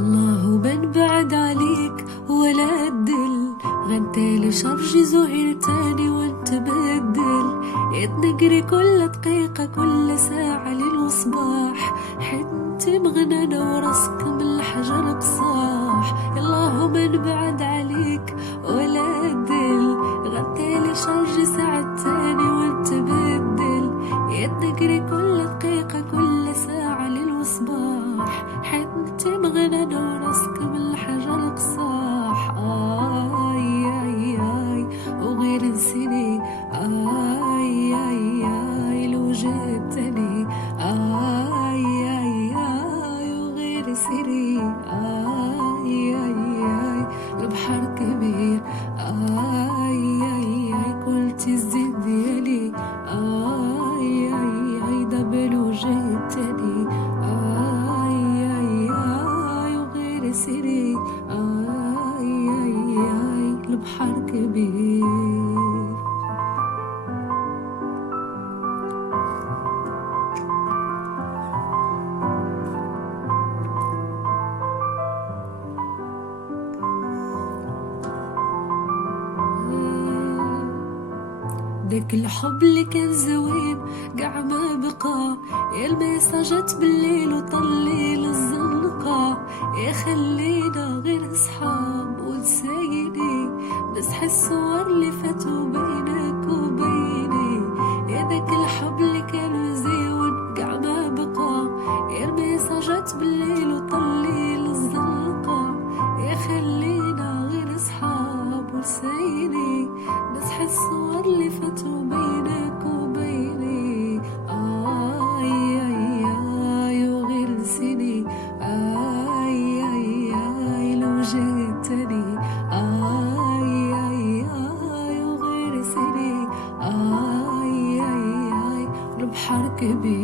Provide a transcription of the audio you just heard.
الله من بعد عليك ولا الدل، غنتالي شرجي زهير تاني وانت بدل، يتنقري كل دقيقة كل ساعة ليل وصباح، حنت مغنانة وراسك من الحجر قصاح. الله من بعد عليك ولا الدل، غنتالي شرجي ساعة تاني وانت بدل، يتنقري كل دقيقة كل ساعة ليل وصباح، حنت مغنانة وراسك من الحجر قصاح. آي آي آي وغير نسيني، آي آي آي لو جيتني، آي آي آي وغير سيري، آي آي آي البحر كبير، آي آي آي قلت الزين ديالي، آي آي آي دبل وجيتني، آي آي آي وغير سيري، آي آي آي البحر كبير. داك الحب اللي كان زوين قاع ما بقى، يا الميساجات بالليل وطليل الزنقة، يا خلينا غير صحاب ونسايني، مسح الصور اللي فاتوا بينك وبيني، يا داك الحب اللي كان زوين قاع ما بقى، يا الميساجات بالليل وطليل الزنقة، يا خلينا غير صحاب ونسايني، مسح الصور اللي فاتوا بينك وبيني، آي آي آي وغير نسيني، آي آي آي لو جيتني، آي آي آي وغير سيني، آي آي آي البحر كبير.